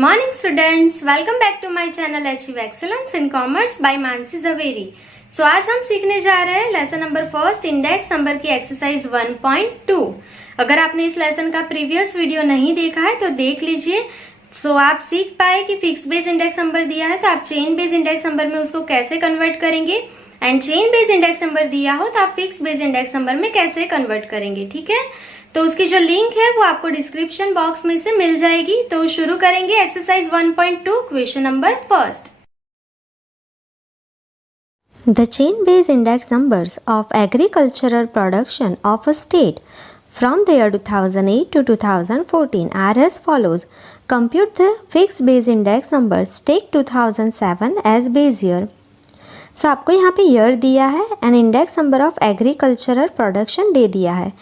morning students, welcome back to my channel Achieve Excellence in Commerce by Mansi Javeri. सो आज हम सीखने जा रहे हैं lesson number first index number की एक्सरसाइज 1.2। अगर आपने इस लेसन का प्रीवियस वीडियो नहीं देखा है तो देख लीजिए। सो आप सीख पाए कि फिक्स बेस इंडेक्स नंबर दिया है तो आप चेन बेस इंडेक्स नंबर में उसको कैसे कन्वर्ट करेंगे, and chain base index number दिया हो तो आप फिक्स बेस इंडेक्स नंबर में कैसे कन्वर्ट करेंगे। ठीक है, तो उसकी जो लिंक है वो आपको डिस्क्रिप्शन बॉक्स में से मिल जाएगी। तो शुरू करेंगे exercise 1.2 question number first. The chain-based index numbers of agricultural production of a state from the year 2008 to 2014 are as follows. Compute the fixed base index numbers. Take 2007 as base year. So आपको यहाँ पे year दिया है and index number of agricultural production दे दिया है।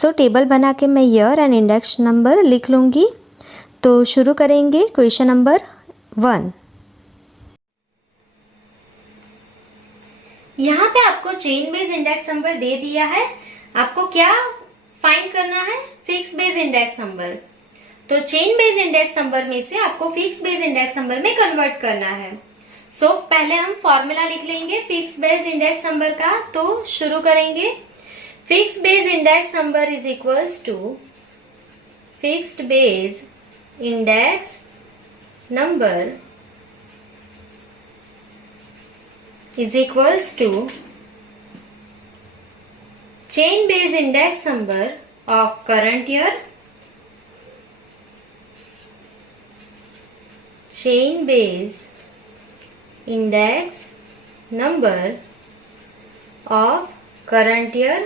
सो table बना के मैं ईयर एंड इंडेक्स नंबर लिख लूँगी। तो शुरू करेंगे क्वेश्चन नंबर 1। यहाँ पे आपको चेन बेस इंडेक्स नंबर दे दिया है। आपको क्या फाइंड करना है? Fix base index number. तो चेन बेस इंडेक्स नंबर में से आपको फिक्स बेस इंडेक्स नंबर में कन्वर्ट करना है। सो पहले हम फॉर्मूला लिख लेंगे फिक्स बेस इंडेक्स नंबर का। तो शुरू करेंगे। Fix base index number is equals to fixed base index number is equals to chain base index number of current year, chain base index number of current year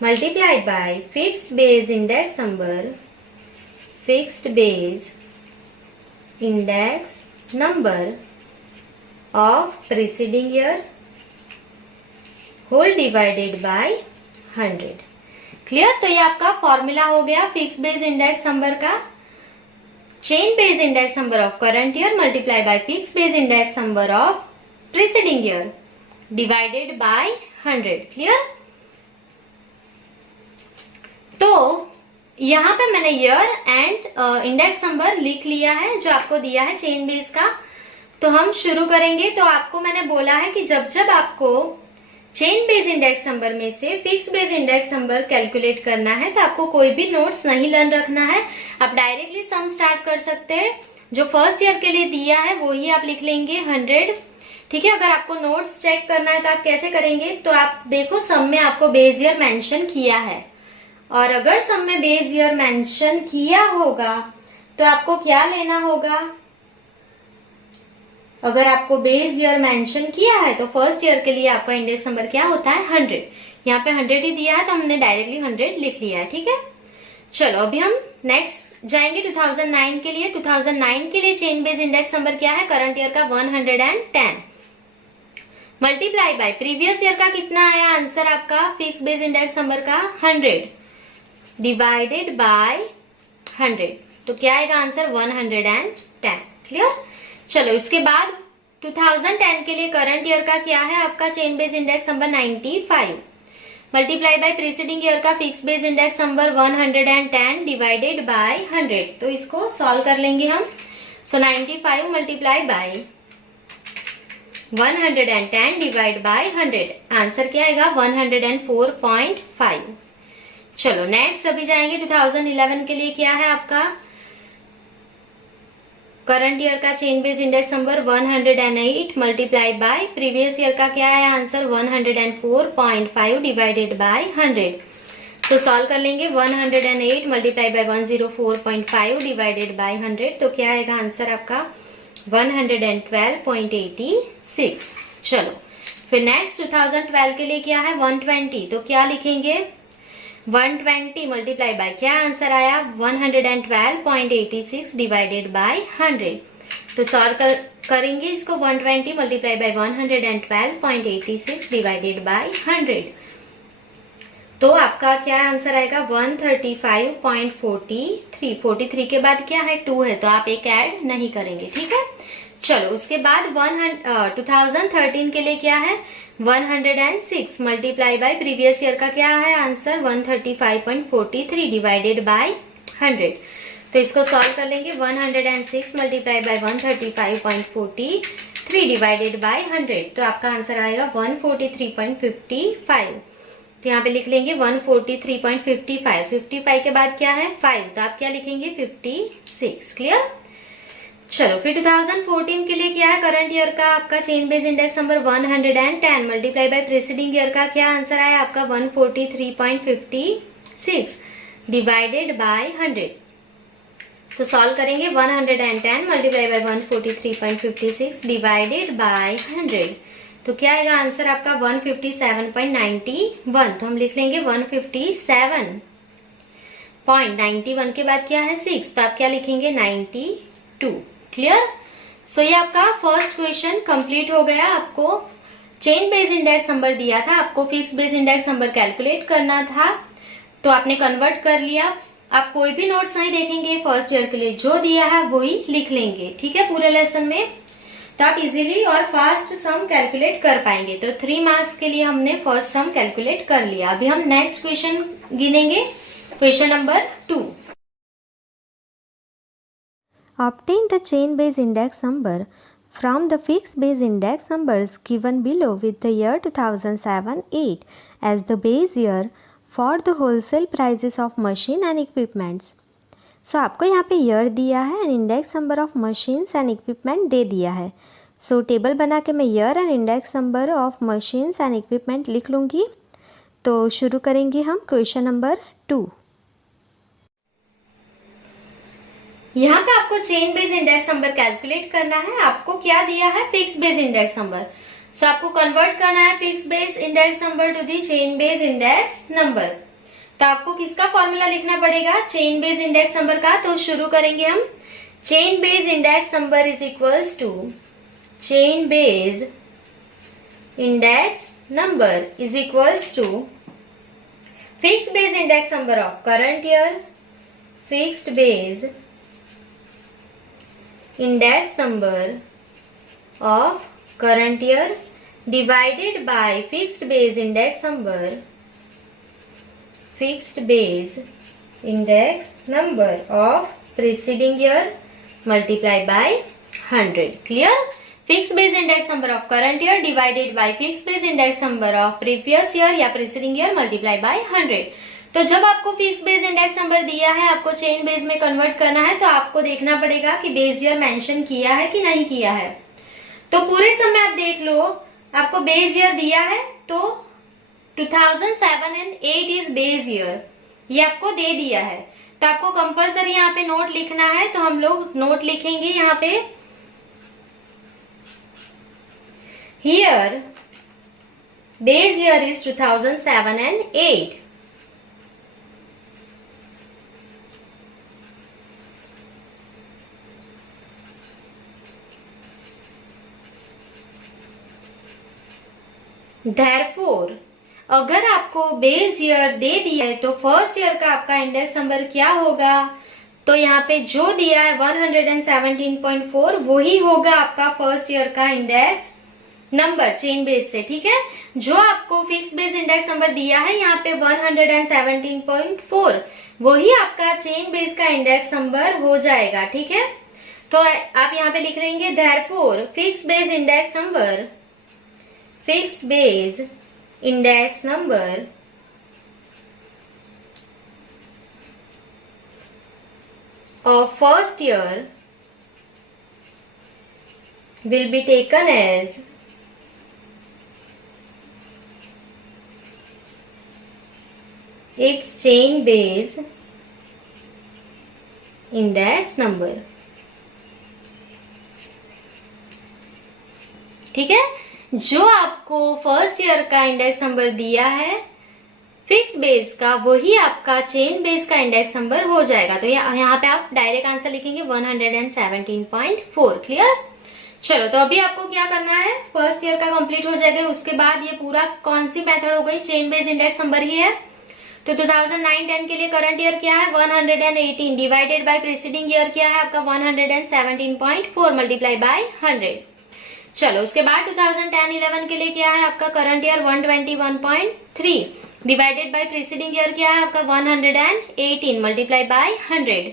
multiplied by fixed base index number, fixed base index number of preceding year whole divided by 100। Clear? तो ये आपका formula हो गया fix base index number का। Chain base index number of current year multiply by fix base index number of preceding year divided by 100। Clear? तो यहाँ पे मैंने ईयर एंड इंडेक्स नंबर लिख लिया है जो आपको दिया है चेन बेस का। तो हम शुरू करेंगे। तो आपको मैंने बोला है कि जब जब आपको चेन बेस इंडेक्स नंबर में से fix base index number calculate करना है तो आपको कोई भी नोट्स नहीं लर्न रखना है। आप डायरेक्टली सम स्टार्ट कर सकते हैं। जो फर्स्ट ईयर के लिए दिया है वो ही आप लिख लेंगे 100। ठीक है, अगर आपको नोट्स चेक करना है तो आप कैसे करेंगे? तो आप देखो सम में आपको बेस ईयर मेंशन किया है, और अगर सम में बेस ईयर मेंशन किया होगा तो आपको क्या लेना होगा? अगर आपको बेस ईयर मेंशन किया है तो फर्स्ट ईयर के लिए आपका इंडेक्स नंबर क्या होता है? 100। यहाँ पे 100 ही दिया है तो हमने डायरेक्टली 100 लिख लिया है। ठीक है, चलो अभी हम नेक्स्ट जाएंगे 2009 के लिए। 2009 के लिए चेन बेस इंडेक्स नंबर क्या है? करंट ईयर का 110 मल्टीप्लाई बाय प्रीवियस ईयर का कितना आया आंसर आपका फिक्स बेस इंडेक्स नंबर का? 100 डिवाइडेड बाय 100। तो क्या आएगा आंसर? 110। क्लियर? चलो इसके बाद 2010 के लिए करंट ईयर का क्या है आपका chain base index number? 95 multiply by preceding year का fix base index number 110 divided by 100। तो इसको सॉल्व कर लेंगे हम। So 95 multiply by 110 divide by 100, answer क्या आएगा? 104.5। चलो नेक्स्ट अभी जाएंगे 2011 के लिए। क्या है आपका करंट ईयर का chain base index number 108 multiply by previous year का क्या है answer? 104.5 divided by 100। So solve कर लेंगे। 108 मल्टीप्लाई बाय 104.5 डिवाइडेड बाय 100। तो क्या आएगा आंसर आपका? 112.86। चलो फिर नेक्स्ट 2012 के लिए क्या है? 120। तो क्या लिखेंगे? 120 मल्टीप्लाई बाय क्या आंसर आया? 112.86 डिवाइडेड बाय 100। तो सॉल्व करेंगे इसको। 120 मल्टीप्लाई बाय 112.86 डिवाइडेड बाय 100। तो आपका क्या आंसर आएगा? 135.43। 43 के बाद क्या है? 2 है, तो आप एक ऐड नहीं करेंगे। ठीक है, चलो उसके बाद 2013 के लिए क्या है? 106 मल्टीप्लाई बाय प्रीवियस ईयर का क्या है आंसर? 135.43 divided by 100। तो इसको सॉल्व कर लेंगे। 106 मल्टीप्लाई बाय 135.43 डिवाइडेड बाय 100, तो आपका आंसर आएगा 143.55। तो यहाँ पे लिख लेंगे 143.55। 55 के बाद क्या है 5, तो आप क्या लिखेंगे 56। क्लियर। चलो फिर 2014 के लिए क्या है, करंट ईयर का आपका chain base index number 110 multiply by preceding year का क्या आंसर आया आपका 143.56 डिवाइडेड बाय 100। तो सॉल्व करेंगे 110 मल्टीप्लाई बाय 143.56 डिवाइडेड बाय 100, तो क्या आएगा आंसर आपका 157.91। तो हम लिख लेंगे 157.91 के बाद क्या है 6, तो आप क्या लिखेंगे 92। क्लियर। सो ये आपका फर्स्ट क्वेश्चन कंप्लीट हो गया। आपको चेन बेस इंडेक्स नंबर दिया था, आपको fix base index number calculate करना था, तो आपने कन्वर्ट कर लिया। आप कोई भी नोट्स नहीं देखेंगे फर्स्ट ईयर के लिए, जो दिया है वही लिख लेंगे, ठीक है, पूरे लेसन में, तो आप इजीली और फास्ट सम कैलकुलेट कर पाएंगे। तो 3 मार्क्स के लिए हमने फर्स्ट सम कैलकुलेट कर लिया। अभी हम नेक्स्ट क्वेश्चन गिनेंगे, question number 2। Obtain the chain base index number from the fixed base index numbers given below with the year 2007-8 as the base year for the wholesale prices of machine and equipments. So आपको यहाँ पे year दिया है and index number of machines and equipment दे दिया है। So table बना के मैं year and index number of machines and equipment लिख लूँगी। तो शुरू करेंगे हम क्वेश्चन नंबर 2। यहाँ पे आपको chain base index number calculate करना है। आपको क्या दिया है fix base index number, so आपको कन्वर्ट करना है fix base index number to the chain base index number. तो आपको किसका फॉर्मूला लिखना पड़ेगा, चेन बेस इंडेक्स नंबर का। तो शुरू करेंगे हम। Chain base index number is equals to chain base index number is equals to fix base index number of current year, fixed base index number of current year divided by fixed base index number, fixed base index number of preceding year multiply by 100. Clear? Fixed base index number of current year divided by fixed base index number of previous year या preceding year multiply by 100. तो जब आपको fix base index number दिया है, आपको chain base में convert करना है, तो आपको देखना पड़ेगा कि बेस ईयर मेंशन किया है कि नहीं किया है। तो पूरे समय आप देख लो, आपको बेस ईयर दिया है, तो 2007 and 8 इज बेस ईयर, ये आपको दे दिया है। तो आपको कंपल्सरी यहाँ पे नोट लिखना है, तो हम लोग नोट लिखेंगे यहाँ पे, here base year is 2007 and 8। Therefore, अगर आपको बेस ईयर दे दिया है तो फर्स्ट ईयर का आपका इंडेक्स नंबर क्या होगा, तो यहाँ पे जो दिया है 117.4 वही होगा आपका फर्स्ट ईयर का इंडेक्स नंबर चेन बेस से। ठीक है, जो आपको फिक्स बेस इंडेक्स नंबर दिया है यहाँ पे 117.4 वही आपका चेन बेस का इंडेक्स नंबर हो जाएगा। ठीक है, तो आप यहाँ पे लिख लेंगे therefore fix base index number, fixed base index number of first year will be taken as its chain base index number। ठीक है, जो आपको फर्स्ट ईयर का इंडेक्स नंबर दिया है फिक्स बेस का, वही आपका चेन बेस का इंडेक्स नंबर हो जाएगा। तो यहाँ पे आप डायरेक्ट आंसर लिखेंगे 117.4। क्लियर। चलो, तो अभी आपको क्या करना है, फर्स्ट ईयर का कंप्लीट हो जाएगा, उसके बाद ये पूरा कौन सी मेथड हो गई, चेन बेस इंडेक्स नंबर ही है। तो 2009-10 के लिए करंट ईयर क्या है 118 डिवाइडेड बाय प्रीसीडिंग ईयर क्या है आपका 117.4 मल्टीप्लाई बाय 100। चलो, उसके बाद 2010-11 के लिए क्या है आपका current year 121.3 divided by preceding year क्या है आपका 118 मल्टीप्लाई बाय 100।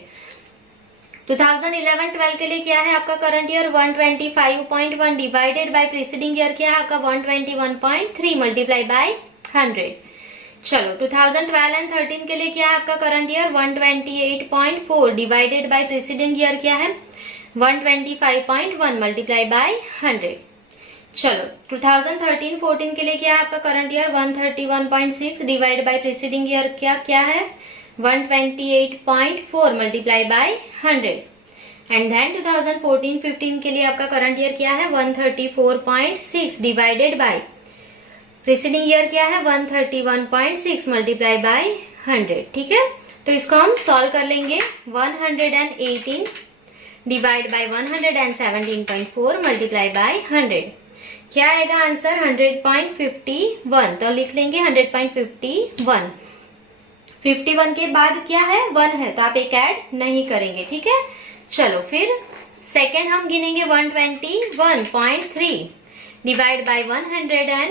2011-12 के लिए क्या है आपका current year 125.1 divided by preceding year क्या है आपका 121.3 मल्टीप्लाई बाय 100। चलो 2012 एंड 13 के लिए क्या है आपका current year 128.4 divided by preceding year क्या है 125.1 मल्टीप्लाई बाय 100। चलो 2013-14 के लिए क्या है आपका current year 131.6 divide by preceding year क्या है 128.4 मल्टीप्लाई बाय 100। एंड देन 2014-15 के लिए आपका करंट ईयर क्या है 134.6 डिवाइडेड बाय प्रीसीडिंग ईयर क्या है 131.6 मल्टीप्लाई बाय 100। ठीक है, तो इसको हम सॉल्व कर लेंगे। 118 डिवाइड बाय 117.4 मल्टीप्लाई बाय 100 क्या आएगा आंसर 100.51। तो लिख लेंगे 100.51। 51 के बाद क्या है 1 है तो आप एक ऐड नहीं करेंगे। ठीक है, चलो फिर सेकेंड हम गिनेंगे 121.3 डिवाइड बाय 118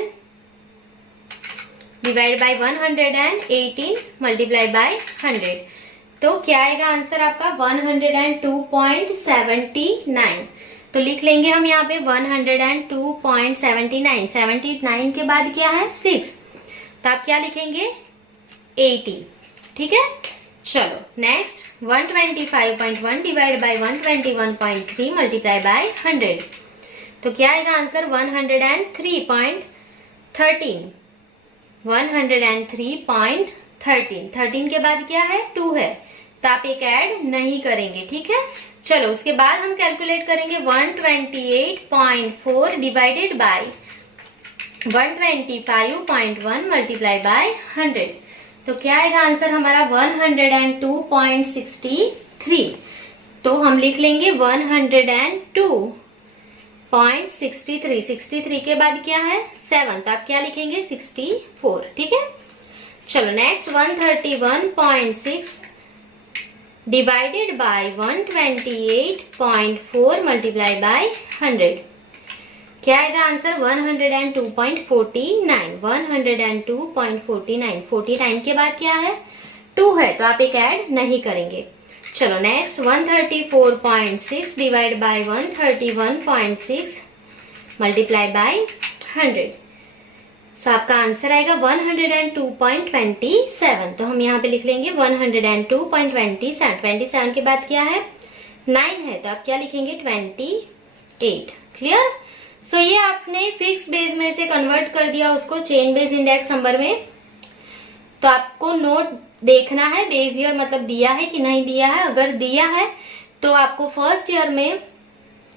मल्टीप्लाई बाय 100 तो क्या आएगा आंसर आपका 102.79। तो लिख लेंगे हम यहाँ पे 102.79। 79 के बाद क्या है 6 तो आप क्या लिखेंगे 80। ठीक है, चलो next 125.1 divide by 121.3 multiply by 100 तो क्या आएगा आंसर 103.13। 103.13 13 के बाद क्या है 2 है तो आप एक ऐड नहीं करेंगे। ठीक है, चलो उसके बाद हम कैलकुलेट करेंगे 128.4 डिवाइडेड बाय 125.1 मल्टीप्लाई बाय 100 तो क्या आएगा आंसर हमारा 102.63। तो हम लिख लेंगे 102.63। 63 के बाद क्या है 7 तो आप क्या लिखेंगे 64। ठीक है, चलो next 131.6 divided by 128.4 multiply by 100 क्या आएगा आंसर 102.49। 102.49 49 के बाद क्या है 2 है तो आप एक ऐड नहीं करेंगे। चलो next 134.6 divide by 131.6 multiply by 100 सो आपका आंसर आएगा 102.27। तो हम यहाँ पे लिख लेंगे 102.27। 27 के बाद क्या है 9 है तो आप क्या लिखेंगे 28। क्लियर। सो ये आपने फिक्स बेस में से कन्वर्ट कर दिया उसको चेन बेस इंडेक्स नंबर में। तो आपको नोट देखना है बेस ईयर मतलब दिया है कि नहीं दिया है। अगर दिया है तो आपको फर्स्ट ईयर में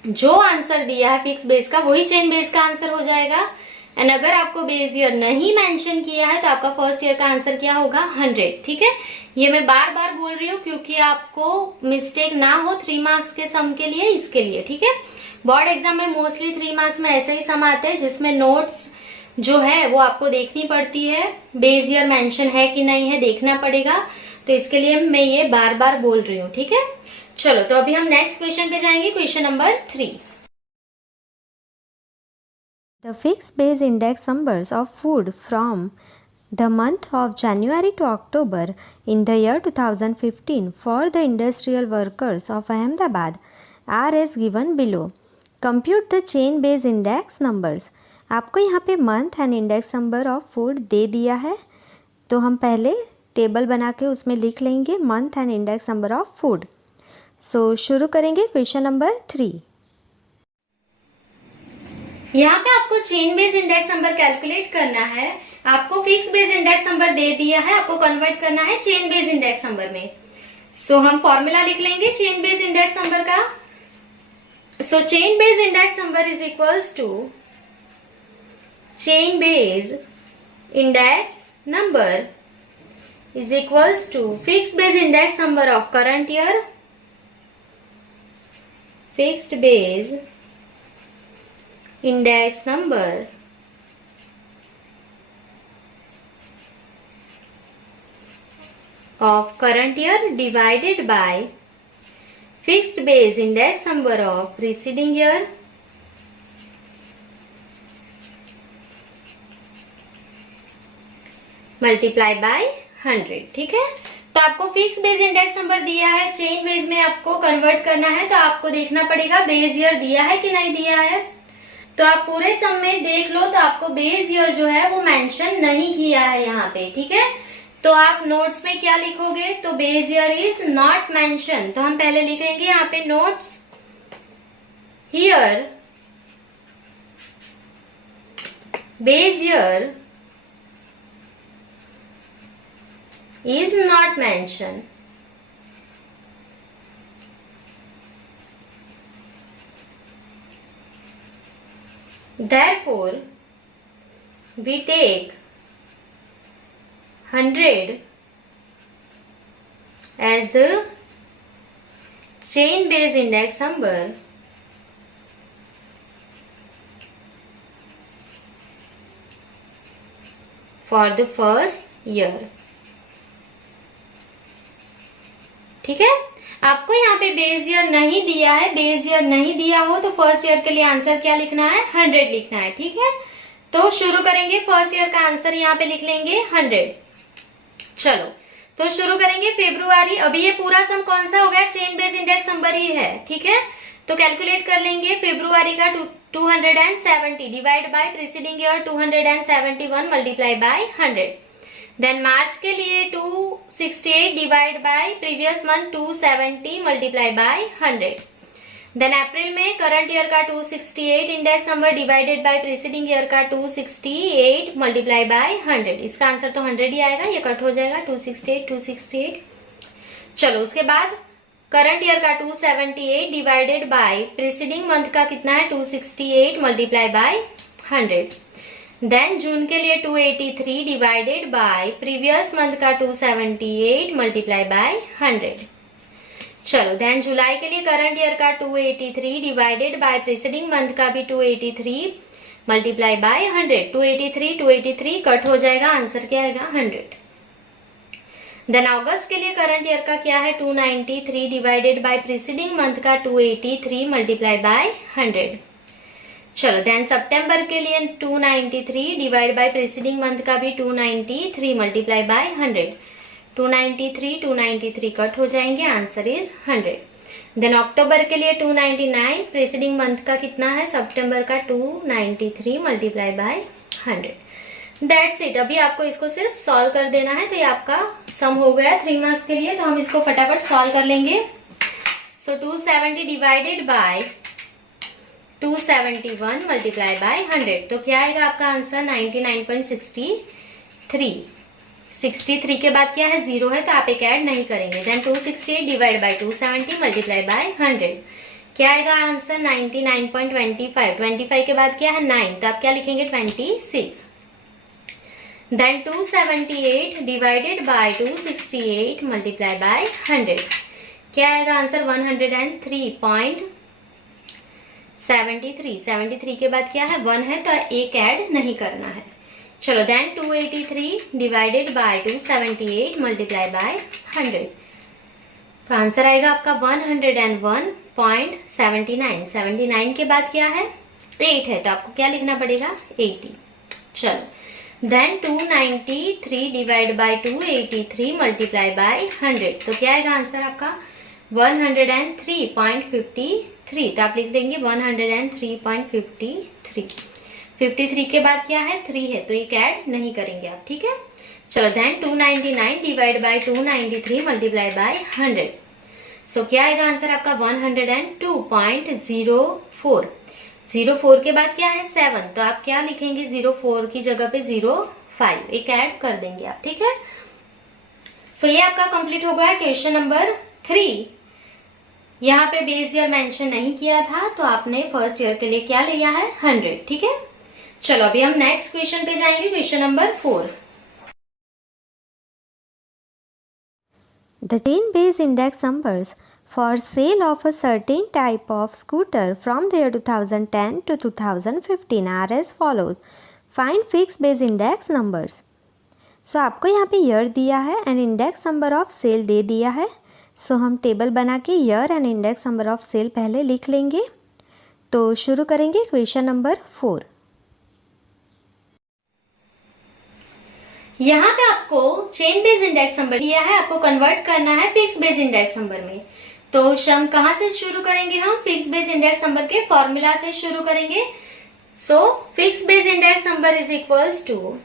जो आंसर दिया है फिक्स बेस का वही चेन बेस का आंसर हो जाएगा। एंड अगर आपको बेस ईयर नहीं मेंशन किया है तो आपका फर्स्ट ईयर का आंसर क्या होगा 100। ठीक है, ये मैं बार बार बोल रही हूँ क्योंकि आपको मिस्टेक ना हो 3 मार्क्स के सम के लिए, इसके लिए। ठीक है, बोर्ड एग्जाम में मोस्टली 3 मार्क्स में ऐसे ही सम आते हैं जिसमें नोट्स जो है वो आपको देखनी पड़ती है, बेस ईयर मेंशन है कि नहीं है देखना पड़ेगा। तो इसके लिए मैं ये बार बार बोल रही हूँ। ठीक है, चलो तो अभी हम नेक्स्ट क्वेश्चन पे जाएंगे, question number 3। The fixed base index numbers of food from the month of January to October in the year 2015 for the industrial workers of Ahmedabad are as given below. Compute the chain base index numbers. आपको यहाँ पे month and index number of food दे दिया है तो हम पहले table बना के उसमें लिख लेंगे month and index number of food. So शुरू करेंगे क्वेश्चन नंबर 3। यहाँ पे आपको chain base index number calculate करना है। आपको फिक्स बेस इंडेक्स नंबर दे दिया है, आपको कन्वर्ट करना है चेन बेस इंडेक्स नंबर में। सो हम फॉर्मूला लिख लेंगे चेन बेस इंडेक्स नंबर का। So chain base index number is equals to chain base index number is equals to fix base index number of current year, fixed base index number of current year divided by fixed base index number of preceding year multiply by 100। ठीक है, तो आपको fix base index number दिया है, chain base में आपको convert करना है, तो आपको देखना पड़ेगा बेस ईयर दिया है कि नहीं दिया है। तो आप पूरे सम में देख लो तो आपको बेस ईयर जो है वो मेंशन नहीं किया है यहाँ पे, ठीक है। तो आप नोट्स में क्या लिखोगे, तो base year is not mention, तो हम पहले लिखेंगे यहाँ पे notes here base year is not mentioned. Therefore, we take 100 as the chain base index number for the first year. ठीक है, आपको यहाँ पे बेस ईयर नहीं दिया है, बेस ईयर नहीं दिया हो तो फर्स्ट ईयर के लिए आंसर क्या लिखना है, 100 लिखना है, ठीक है। तो शुरू करेंगे, फर्स्ट ईयर का आंसर यहाँ पे लिख लेंगे 100। चलो तो शुरू करेंगे फेब्रुआरी। अभी ये पूरा सम कौन सा हो गया, चेन बेस इंडेक्स नंबर ही है, ठीक है। तो कैलकुलेट कर लेंगे फेब्रुआरी का 270 divide by preceding year 271 multiply by 100। Then March के लिए 268 divide by previous month 270 multiply by 100। Then April में करंट ईयर का 268 index number divided by preceding year का 268 मल्टीप्लाई बाय 100। इसका आंसर तो 100 ही आएगा, ये कट हो जाएगा 268। चलो उसके बाद करंट ईयर का 278 डिवाइडेड बाय प्रीसीडिंग मंथ का कितना है 268 मल्टीप्लाई बाय 100। देन जून के लिए 283 डिवाइडेड बाय प्रीवियस मंथ का 278 मल्टीप्लाई बाय 100। चलो देन जुलाई के लिए करंट ईयर का 283 डिवाइडेड बाय प्रीसीडिंग मंथ का भी 283 मल्टीप्लाई बाय 100। 283 कट हो जाएगा, आंसर क्या आएगा 100। देन अगस्त के लिए करंट ईयर का क्या है 293 डिवाइडेड बाय प्रीसीडिंग मंथ का 283 मल्टीप्लाई बाय 100। चलो देन सितंबर के लिए 293 डिवाइड बाय प्रीसीडिंग मंथ का भी 293 मल्टीप्लाई बाय 100। 293 कट हो जाएंगे, आंसर इज 100। देन अक्टूबर के लिए 299 प्रीसीडिंग मंथ का कितना है सितंबर का 293 मल्टीप्लाई बाय 100। That's it. अभी आपको इसको सिर्फ सॉल्व कर देना है, तो ये आपका सम हो गया 3 मार्क्स के लिए। तो हम इसको फटाफट सॉल्व कर लेंगे। सो 270 डिवाइडेड बाय 271 मल्टीप्लाई बाय 100, तो क्या आएगा आपका आंसर 99.63। 63 के बाद क्या है 0 है, तो आप एक ऐड नहीं करेंगे। Then 268 divide by 270 multiply by 100, क्या आएगा आंसर 99.25। 25 के बाद क्या है 9, तो आप क्या लिखेंगे 26। Then 278 divided by 268 multiply by 100, क्या आएगा आंसर 103.73। 73 के बाद क्या है 1 है, तो एक ऐड नहीं करना है। चलो then 283 divided by 278 multiply by 100, तो आंसर आएगा आपका 101.79। 79 के बाद क्या है 8 है, तो आपको क्या लिखना पड़ेगा 80। चलो then 293 divide by 283 multiply by 100, तो क्या आएगा आंसर आपका 103.53। तो आप लिख देंगे 103.53। 53 के बाद क्या है 3 है, तो एक ऐड नहीं करेंगे आप, ठीक है। चलो then 299 divide by 293 multiply by 100, so क्या आएगा आंसर आपका 102.04। 04 के बाद क्या है 7, तो आप क्या लिखेंगे 04 की जगह पे 05, एक ऐड कर देंगे आप, ठीक है। सो ये आपका कंप्लीट हो गया क्वेश्चन नंबर 3। यहाँ पे बेस ईयर मेंशन नहीं किया था, तो आपने फर्स्ट ईयर के लिए क्या लिया है 100, ठीक है। चलो अभी हम नेक्स्ट क्वेश्चन पे जाएंगे, question number 4। The chain base index numbers for sale of a certain type of scooter from the year 2010 to 2015 are as follows. Find fixed base index numbers. So आपको यहाँ पे ईयर दिया है and index number of sale दे दिया है। So हम table बना के year and index number of sale पहले लिख लेंगे। तो शुरू करेंगे क्वेश्चन नंबर 4। यहाँ पे आपको चेन बेस इंडेक्स नंबर दिया है, आपको कन्वर्ट करना है फिक्स बेस इंडेक्स नंबर में। तो हम कहाँ से शुरू करेंगे? हम फिक्स बेस इंडेक्स नंबर के फॉर्मूला से शुरू करेंगे। So fix base index number is equals to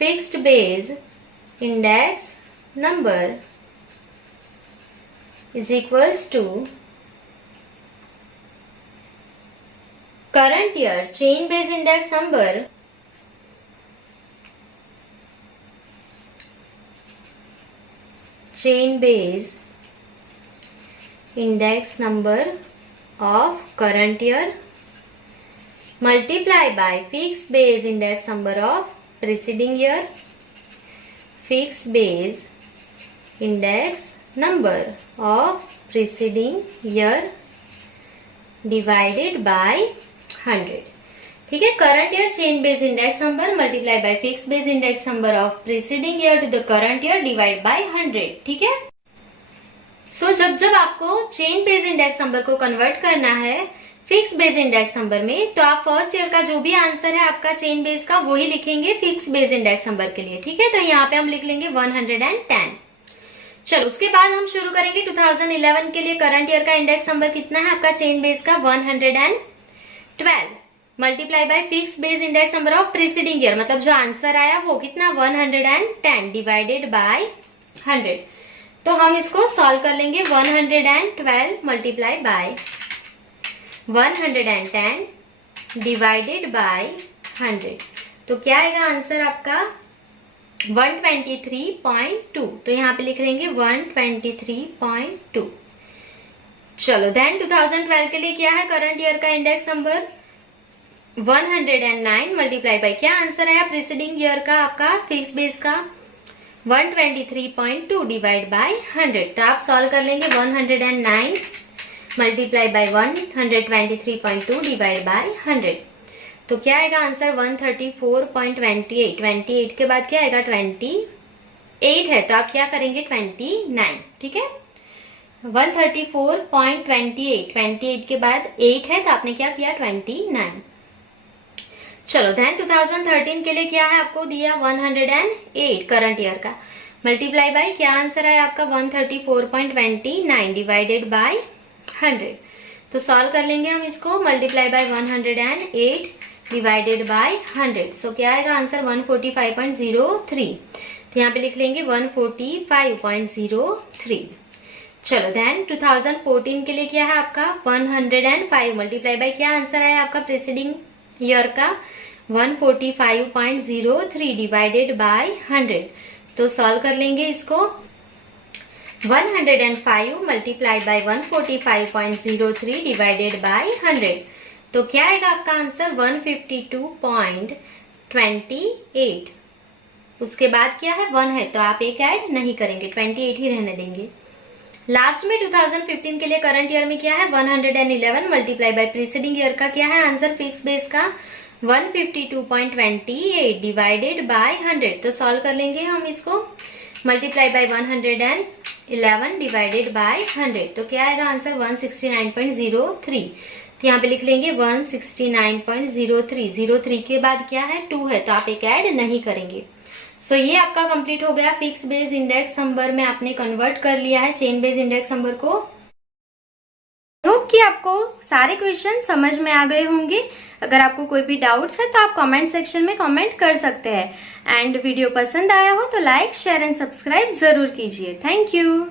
fixed base index number is equals to current year chain base index number chain base index number of current year multiply by fixed base index number of preceding year, fixed base index number of preceding year divided by 100। ठीक है, current year chain base index number multiply by fix base index number of preceding year to the current year divide by 100। ठीक है, so जब आपको chain base index number को convert करना है fix base index number में, तो आप फर्स्ट ईयर का जो भी आंसर है आपका चेन बेस का वही लिखेंगे फिक्स बेस इंडेक्स नंबर के लिए। ठीक है, तो यहाँ पे हम लिख लेंगे 110। चलो उसके बाद हम शुरू करेंगे 2011 के लिए। करंट ईयर का इंडेक्स नंबर कितना है आपका चेन बेस का? 112 multiply by fix base index number of preceding year, मतलब जो आंसर आया वो कितना? 110 डिवाइडेड बाय 100। तो हम इसको सॉल्व कर लेंगे। 112 मल्टीप्लाई बाय 110 डिवाइडेड बाय 100, तो क्या आएगा आंसर आपका? 123.2। तो यहाँ पे लिख लेंगे 123.2। चलो देन 2012 के लिए क्या है करंट ईयर का इंडेक्स नंबर? 109 मल्टीप्लाई बाय क्या आंसर आया प्रीसीडिंग ईयर का आपका फिक्स बेस का? 123.2 डिवाइड बाय 100। तो आप सॉल्व कर लेंगे 109 मल्टीप्लाई बाय 123.2 डिवाइड बाय 100। तो क्या आएगा आंसर? 134.28। 28 के बाद क्या आएगा? 28 है, तो आप क्या करेंगे? 29। ठीक है, 134.28, 28 के बाद 8 है, तो आपने क्या किया? 29। चलो देन 2013 के लिए क्या है आपको दिया? 108 करंट ईयर का मल्टीप्लाई बाय क्या आंसर है आपका? 134.29 डिवाइडेड बाय 100। तो सॉल्व कर लेंगे हम इसको। Multiply by 108 divided by 100, so क्या आएगा आंसर? 145.03। तो यहाँ पे लिख लेंगे 145.03। चलो देन 2014 के लिए क्या है आपका? 105 मल्टीप्लाई बाय क्या आंसर है आपका प्रीसीडिंग ईयर का? 145.03 डिवाइडेड बाय 100। तो सॉल्व कर लेंगे इसको। 105 मल्टीप्लाई बाय 145.03 डिवाइडेड बाय 100, तो क्या आएगा आपका आंसर? 152.28। उसके बाद क्या है? 1 है, तो आप एक ऐड नहीं करेंगे, 28 ही रहने देंगे। लास्ट में 2015 के लिए करंट ईयर में क्या है? 111 मल्टीप्लाई बाय प्रीसीडिंग ईयर का क्या है आंसर फिक्स बेस का? 152.28 डिवाइडेड बाय 100। तो सॉल्व कर लेंगे हम इसको। मल्टीप्लाई बाय 111 डिवाइडेड बाय 100, तो क्या आएगा आंसर? 169.03। तो यहाँ पे लिख लेंगे 169.03। 03 के बाद क्या है? 2 है, तो आप एक ऐड नहीं करेंगे। सो ये आपका कंप्लीट हो गया। फिक्स बेस इंडेक्स नंबर में आपने कन्वर्ट कर लिया है चेन बेस इंडेक्स नंबर को। होप कि आपको सारे क्वेश्चन समझ में आ गए होंगे। अगर आपको कोई भी डाउट्स है तो आप कमेंट सेक्शन में कमेंट कर सकते हैं। एंड वीडियो पसंद आया हो तो लाइक, शेयर एंड सब्सक्राइब जरूर कीजिए। Thank you.